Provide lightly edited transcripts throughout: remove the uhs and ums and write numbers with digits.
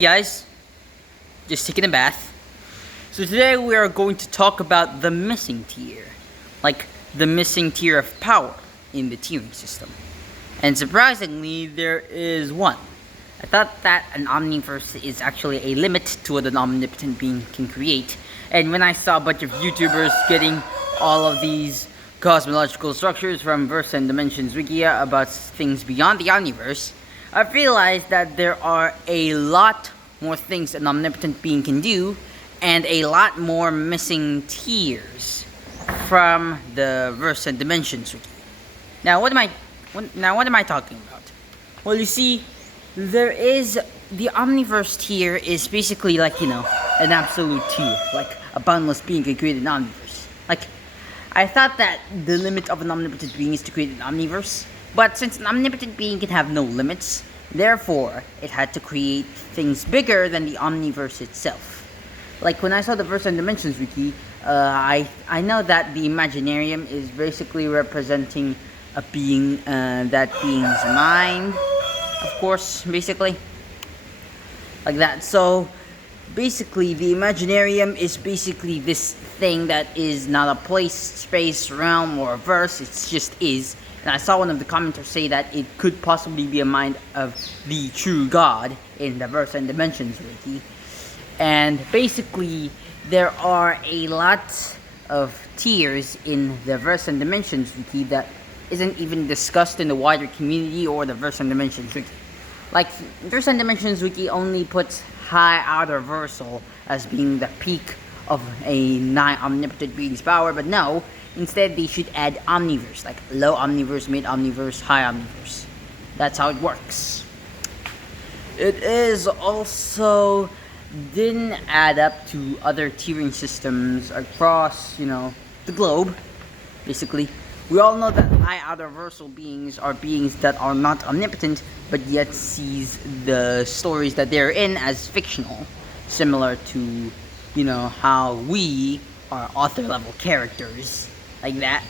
Guys, just taking a bath. So today we are going to talk about the missing tier, like the missing tier of power in the tiering system. And surprisingly, there is one. I thought that an omniverse is actually a limit to what an omnipotent being can create. And when I saw a bunch of YouTubers getting all of these cosmological structures from Verse and Dimensions Wikia about things beyond the omniverse, I've realized that there are a lot more things an omnipotent being can do, and a lot more missing tiers from the Verse and Dimensions Wiki. Now, what am I talking about? Well, you see, there is the omniverse tier is basically like an absolute tier, like a boundless being can create an omniverse. Like, I thought that the limit of an omnipotent being is to create an omniverse. But since an omnipotent being can have no limits, therefore, it had to create things bigger than the omniverse itself. Like when I saw the Verse and Dimensions Wiki, I know that the Imaginarium is basically representing a being, that being's mind, of course, basically. Like that. So, basically, the Imaginarium is basically this thing that is not a place, space, realm, or a verse, it just is. And I saw one of the commenters say that it could possibly be a mind of the true God in the Verse and Dimensions Wiki. And basically, there are a lot of tiers in the Verse and Dimensions Wiki that isn't even discussed in the wider community or the Verse and Dimensions Wiki. Like, Verse and Dimensions Wiki only puts High Outer Versal as being the peak of a omnipotent being's power, but no, instead they should add omniverse, like low omniverse, mid omniverse, high omniverse. That's how it works. It is also didn't add up to other tiering systems across, the globe. Basically, we all know that high outer versal beings are beings that are not omnipotent, but yet sees the stories that they're in as fictional, similar to how we are author level characters, like that.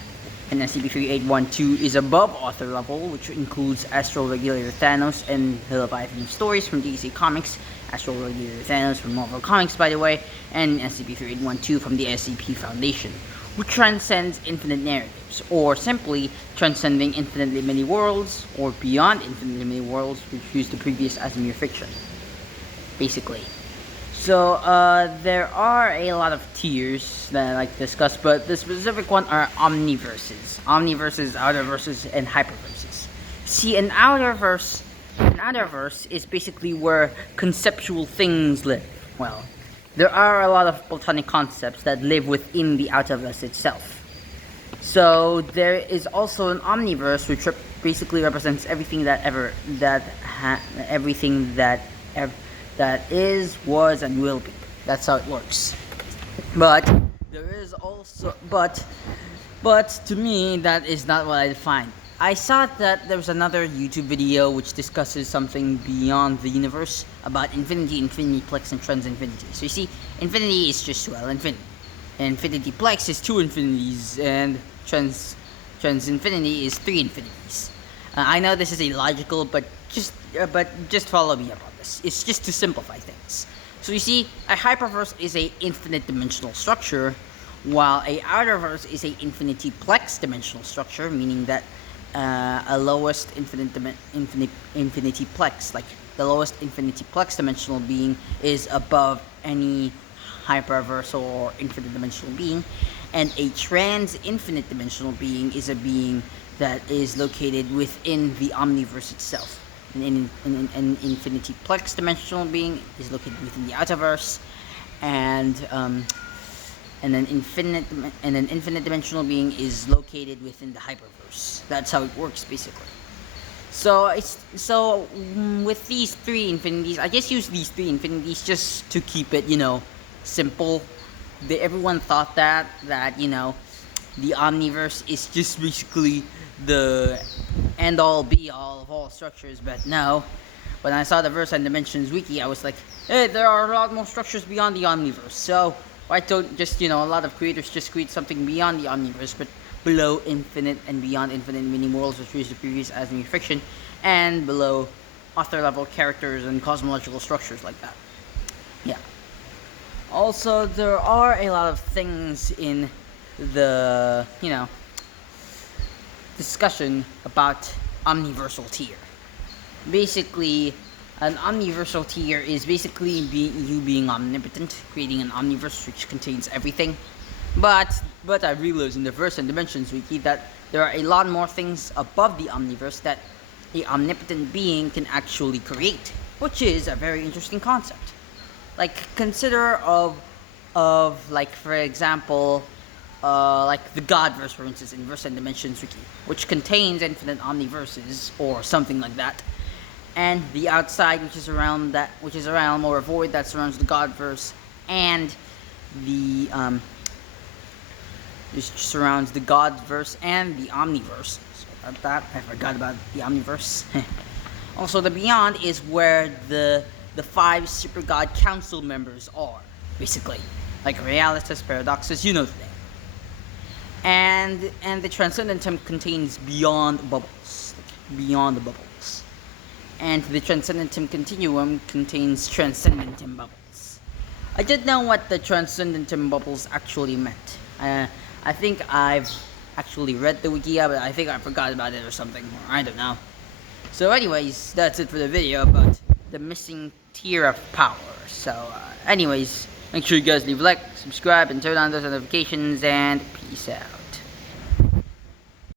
And SCP-3812 is above author level, which includes Astral Regulator Thanos and the Leviathan stories from DC Comics, Astral Regulator Thanos from Marvel Comics, by the way, and SCP-3812 from the SCP Foundation, which transcends infinite narratives, or simply transcending infinitely many worlds, or beyond infinitely many worlds, which use the previous as mere fiction, basically. So, there are a lot of tiers that I like to discuss, but the specific one are omniverses. Omniverses, outerverses, and hyperverses. See, an outerverse is basically where conceptual things live. Well, there are a lot of platonic concepts that live within the outerverse itself. So, there is also an omniverse, which basically represents everything that is, was, and will be. That's how it works. But there is also, but to me, that is not what I define. I saw that there was another YouTube video which discusses something beyond the universe about infinity, infinitiplex, and transinfinity. So you see, infinity is just infinity. Infinitiplex is two infinities, and transinfinity is three infinities. I know this is illogical, but just follow me up on this. It's just to simplify things. So you see, a hyperverse is a infinite dimensional structure, while a outerverse is a infinitiplex dimensional structure, meaning that a lowest infinitiplex, like the lowest infinitiplex dimensional being, is above any hyperversal or infinite dimensional being, and a trans-infinite dimensional being is a being that is located within the omniverse itself. An infinitiplex dimensional being is located within the outerverse, and an infinite dimensional being is located within the hyperverse. That's how it works, basically. So with these three infinities, I just use these three infinities just to keep it, simple. Everyone thought that the omniverse is just basically the end-all be-all of all structures, but no. When I saw the Verse and Dimensions Wiki, I was like, hey, there are a lot more structures beyond the omniverse, so why don't just, a lot of creators just create something beyond the omniverse, but below infinite and beyond infinite many worlds, which is the previous as mere fiction, and below author level characters and cosmological structures like that. Yeah. Also, there are a lot of things in the, discussion about omniversal tier. Basically, an omniversal tier is basically you being omnipotent, creating an omniverse which contains everything. But I realized in the Verse and Dimensions wiki that there are a lot more things above the omniverse that a omnipotent being can actually create, which is a very interesting concept. Like, consider like, for example, like the Godverse, for instance, in Verse and Dimensions wiki, which contains infinite omniverses or something like that, and the outside, which is around a or a void that surrounds the Godverse, and the which surrounds the Godverse and the Omniverse. So about that, I forgot about the Omniverse. Also, the Beyond is where the 5 Super God Council members are, basically, like Realitas, Paradoxus, you know the name. And the Transcendentum contains beyond bubbles, like beyond the bubbles. And the Transcendentum Continuum contains Transcendentum bubbles. I didn't know what the Transcendentum bubbles actually meant. I think I've actually read the wiki, but I think I forgot about it or something, or I don't know. So anyways, that's it for the video about the missing tier of power. So anyways, make sure you guys leave a like, subscribe, and turn on those notifications, and peace out.